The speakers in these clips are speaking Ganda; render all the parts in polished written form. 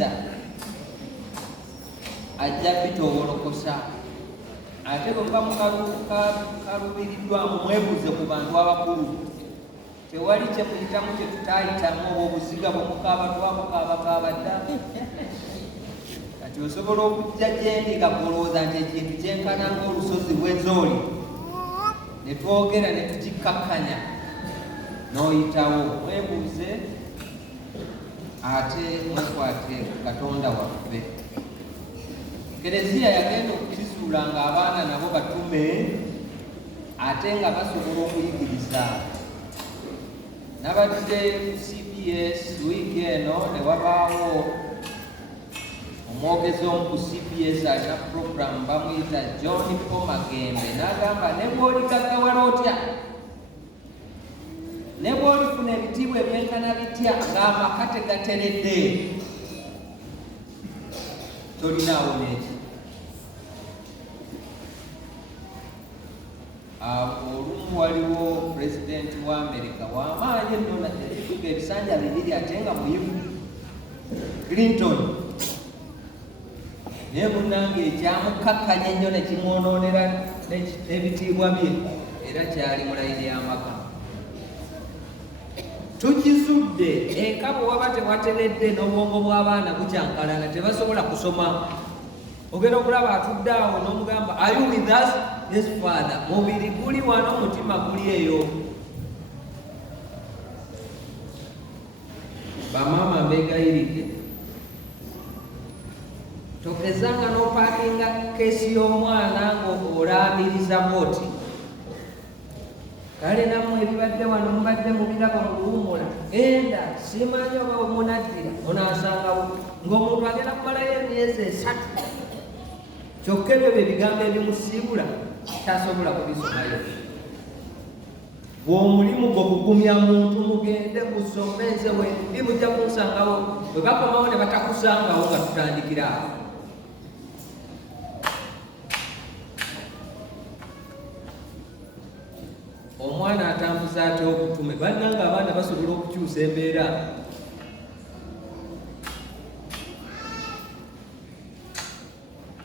mukkiriza ajja bitowolokosa ate bwe muba mukalubiriddwamu mwebuuze ku bantu abakulu tewali kye muyitamu kye tutaayitamu obuziga bwe mukaaba twamukaabakaaba dda kati osobola okujja gyendi nga kulowooza nti ekintu kyenkana ng'olusozi bwezooli ne twogera ne tukikkakkanya n'oyitawo mwebuuze ate mukwate Katonda waffe. Kereziya yagenda okukizuula ng'abaana nabo batume ate nga basobola okuyigiriza. Nabadde ku CBS wiiki eno ne wabaawo omwogezi omu ku CBS alina program bamuyita John Paul Magembe n'agamba ne bw'oligaggawala otya ne bw'olifuna ebitiibwa ebyenkana bitya ng'amaka tegateredde tolinaawo n'eki. Olumu waliwo pulezidenti wa Amerika w'amaanyi ennyo ebifuga ebisanja bibiri ate nga muyivu Clinton naye munnange ekyamukakkanya ennyo ne kimwonoonera ebitiibwa bye era kyali mu layini y'amaka. Tukizudde eka bwe waba tewateredde n'obwongo bw'abaana bukyankalana tebasobola kusoma. Ogenda okulaba atudde awo n'omugamba are you with us? Yes father. Mubiri guli wano mutima guli eyo. Bamaama mbegayiridde tokezanga n'opaakinga keesi y'omwana ng'olaamiriza bwoti. Kale nammwe ebibadde wano mubadde mubiraba mu luwummula enda simanyi oba omunaddira onaasangawo ng'omuntu agenda kumalayo emyezi 3 kyokka ebyo bye bigambo ebimusiibula tasobola kubisomayo. Bw'omulimu gwe kugumya muntu mugende musome nze wendi mujja kunsangawo bwe bakomawo ne batakusangawo nga tutandikira awo. Omwana atambuza atya obutume bannanga abaana basobola okukyusa embeera.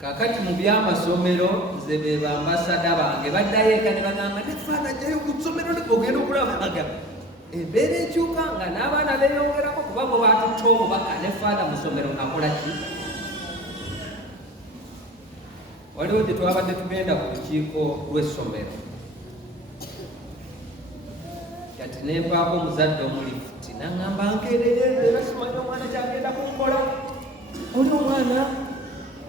Kakati mu by'amasomero nze be bambasada bange baddayo eka ne bagamba ne faana ajjayo ku ssomero ogenda okulabaga embeera ekyuka nga n'abaana beeyongerako kuba bwe batutta obubaka ne faana mu ssomero akola ki? Waliwo gye twabadde tugenda ku lukiiko lw'essomero kati nempaako omuzadde omulifuti naŋŋamba nkeereye era simanyi omwana kyagenda kunkola. Oli omwana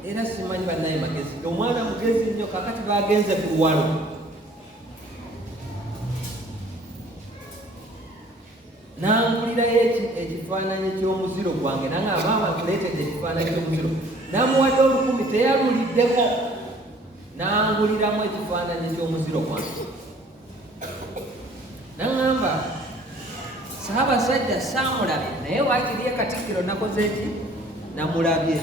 era simanyi bannaye magezi omwana mugezi nnyo kakati bagenze ku luwalo. Nangulirayo ekifaananyi ky'omuziro gwange naŋŋamba maama nkuleetedde ekifaananyi ky'omuziro namuwadde 10 teyaluliddeko nanguliramu ekifaananyi ky'omuziro gwange. Naŋŋamba Ssaabasajja saamulabye naye waakiriye Katikkiro nakoze eki namulabye.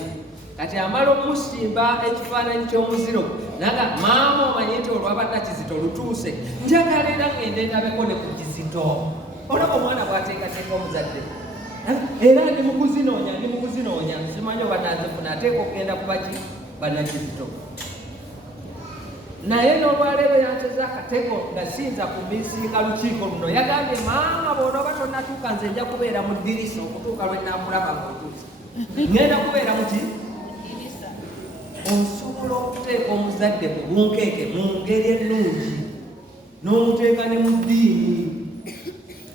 Kati amala omusimba ekifaananyi ky'omuziro naga maama omanyi nti olwabadda Kizito lutuuse njagala era ngende ndabeko ne ku Kizito. Olaba omwana bw'ateekateeka omuzadde era ndi mukuzinoonya simanyi oba nazifuna ateeka okugenda kubaki bannakizito. Naye n'olwaleero yankyeza akatego nga siyinza kuminsiika lukiiko luno yagambye maama bw'onooba tonnatuuka nze nja kubeera mu ddirisa okutuuka lwe naakulaba ng'otuuse ngenda kubeera muki. Osobola okuteeka omuzadde ku bunkeeke mu ngeri ennungi n'omuteeka ne mu ddiini.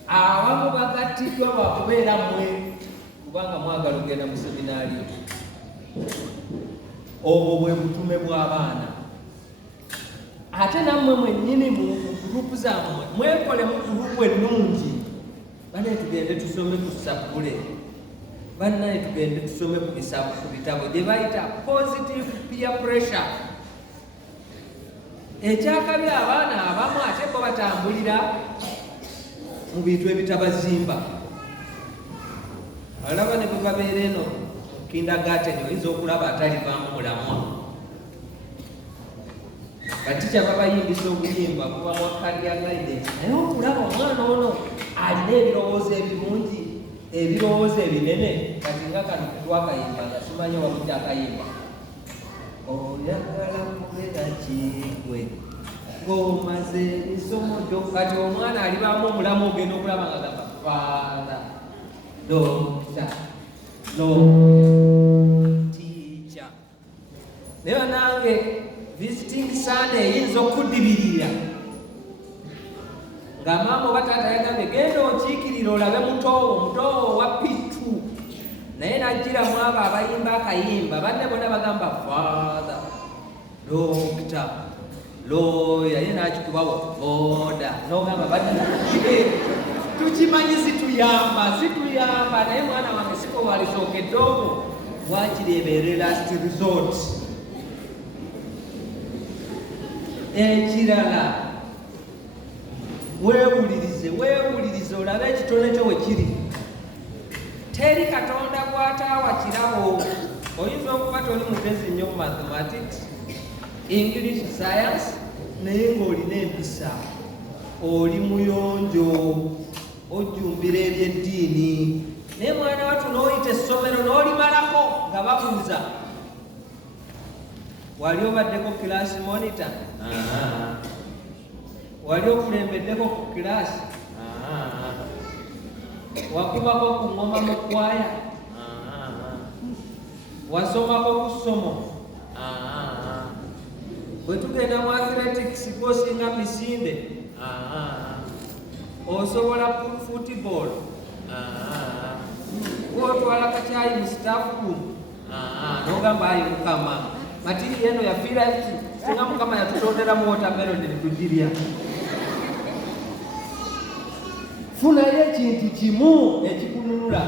Abamu bagattiddwa lwakubeera mmwe kubanga mwagala okugenda mu seminaari. Obwo bwe butume bw'abaana. Ate nammwe mwennyini mu gurupu zammwe mwekole mu gurupu ennungi. Bannaye tugende tusome ku Sabbule, bannaye tugende tusome ku bitabo gye bayita positive peer pressure. Ekyakabi abaana abamu ate bo batambulira mu bintu ebitabazimba. Alaba ne bwe babeera eno kindergarten oyinza okulaba atalivaamu mulamwa. Batica babayimbisa obuyimba kuba mu career guidance naye okulaba omwana ono alina ebirowoozo ebirungi ebirowoozo ebinene kati nga kano twakayimba nga simanyi wakuja akayimba oyagala kubeera kigwe ng'omaze emisomo gyo kati omwana alibamu omulamu ogenda okulaba nga gamba faala dokita tiica naye nange visiting Sunday eyinza okudibirira nga maama oba taata yagambye genda okiikirira olabe mutowo wa pitu naye najjiramu abo abayimba akayimba banne bonna bagamba father dokita looya ye nakikubawo boda nogamba tukimanyi situyamba naye mwana wange siko walisookedde obwo wakireebere last resort. Ekirala weewulirize olabe ekitone kyo we kiri. Teri Katonda gw'ataawa kirabo. Oyinza okuba toli mugezi nnyo mu mathematics, English, science, naye ng'olina empisa, oli muyonjo, ojjumbira ebyeddiini. Naye mwana wattu n'oyita essomero n'olimalako nga babuuza, wali obaddeko class monitor? Wali okulembeddeko ku class? Wakubako ku ngoma mu kwaya? Wasomako ku ssomo? Bwe tugenda mu athletics gosinga misinde? Osobola football? Otwala kacyayi mu staff room? N'ogamba ayi Mukama, matiri eno yafiira ki? Singa Mukama yatutonderamu watermelon ne tugirya. Funayo ekintu kimu ekikununula.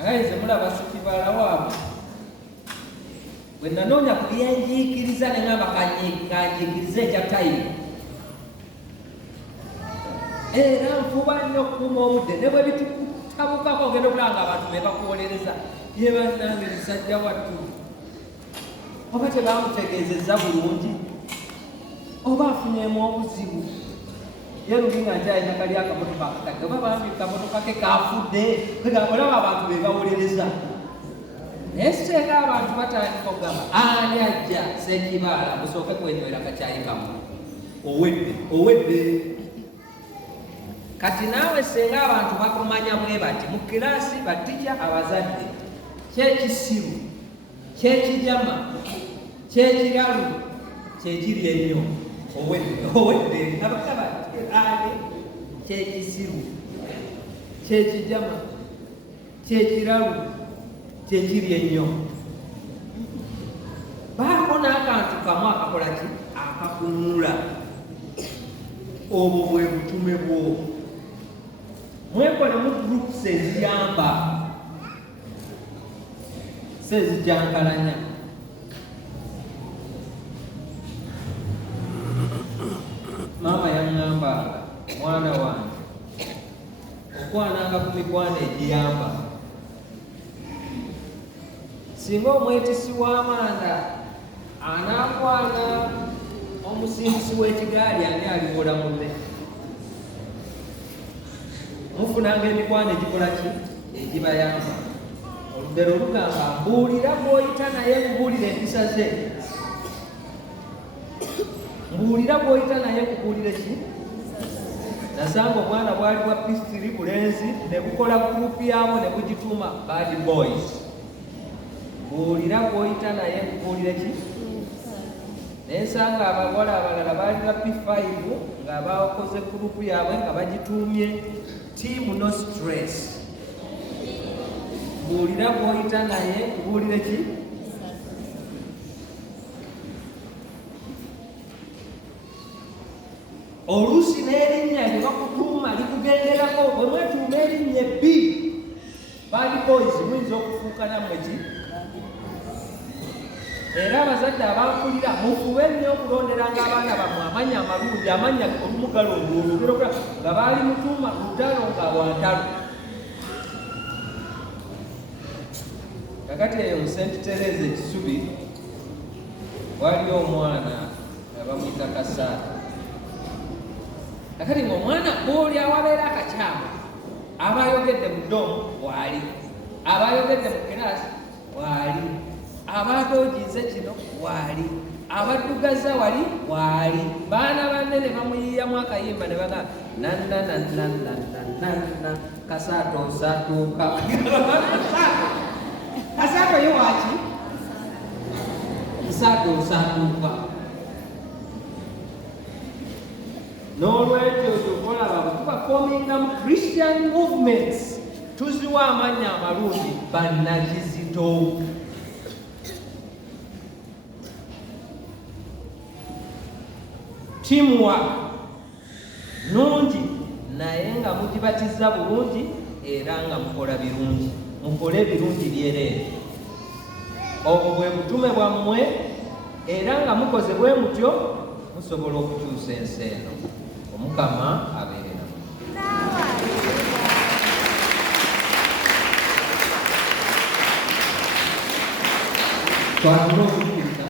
Nze mulaba sikibala waabwe. Bwe nanoonya ku byenjiikiriza ne ngamba kanjiikirize ekya tayimu. Era nfuba nnyo okukuuma obudde ne bwe bitutabukako ogenda okulaba abantu be bakuwolereza ye bannange musajja wattu. Oba tebamutegeezezza bulungi, oba afunyeemu obuzibu. Ye luli nga nti alina kali akamotoka akakadde, oba bambi kamotoka ke kaafudde, olaba abantu be bawolereza. Naye siteeka abantu batandika okugamba ani ajja Ssekibaala musooke kwenywera kacyayi kamu. Owedde. Kati naawe senga abantu bakumanya bwe bati mu kiraasi batica abazadde, kyekisiru, kyekijama, kyekiralu, kyekiri ennyo. Owedde abakaba ani kyekisiru, kyekijama, kyekiralu, kyekiri ennyo. Baako n'akantu kamu akakola ki? Akakunula. Obwo bwe butume bwo. Mwekolemu groups eziyamba, sezijankalanya. Maama yaŋŋambanga, mwana wange, okwananga ku mikwano egiyamba. Singa omwetisi w'amanda anaakwana omusindisi w'ekigaali ani aliwola munne. Mufunanga emikwano egikola ki? Egibayamba. Olugero lugamba mbuulira bw'oyita naye mubuulire empisa ze. Mbuulira bw'oyita naye kubuulire ki? Nasanga omwana bwali bwa P3 bulenzi ne bukola gurupu yaabwo ne bugituuma Bad Boys. Mbuulira bw'oyita naye kubuulire ki? Nensanga abawala abalala baali ba P5 nga bakoze gurupu yaabwe nga bagituumye Team No Stress. Mbuulira bw'oyita naye kubuulire ki? Oluusi n'erinnya lye bakutuuma likugenderako. Bwe mwetuuma erinnya ebbi Bad Boys muyinza okufuuka nammwe ki? Era abazadde abakulira mufube nnyo okulonderanga abaana bammwe amannya amalungi, amannya olumugalo olwolugero nga baali mutuuma lutalo nga bwantalo. Kakati eyo mu St. Teresa Ekisubi waliyo omwana nga bamuyita Kasaata. Kakati ng'omwana bw'oli awabeera akakyama abayogedde mu ddomu waali, abayogedde mu kiraasi waali, abatoogize kino waali, abaddugaza wali waali. Baana banne ne bamuyiyamu akayimba ne bagamba nananananananana Kasaato osaatuuka. Kasaato ye waki? Kasaato osaatuuka. N'olwekyo tukolaba bwe tubafominga mu Christian movements tuziwa amannya amalungi bannakizito. Teamwork nungi naye nga mugibatiza bulungi era nga mukola birungi, mukole birungi byereere. Obwo bwe butume bwammwe era nga mukoze bwe mutyo musobola okukyusa ensi eno. Omukama abeere nammwe.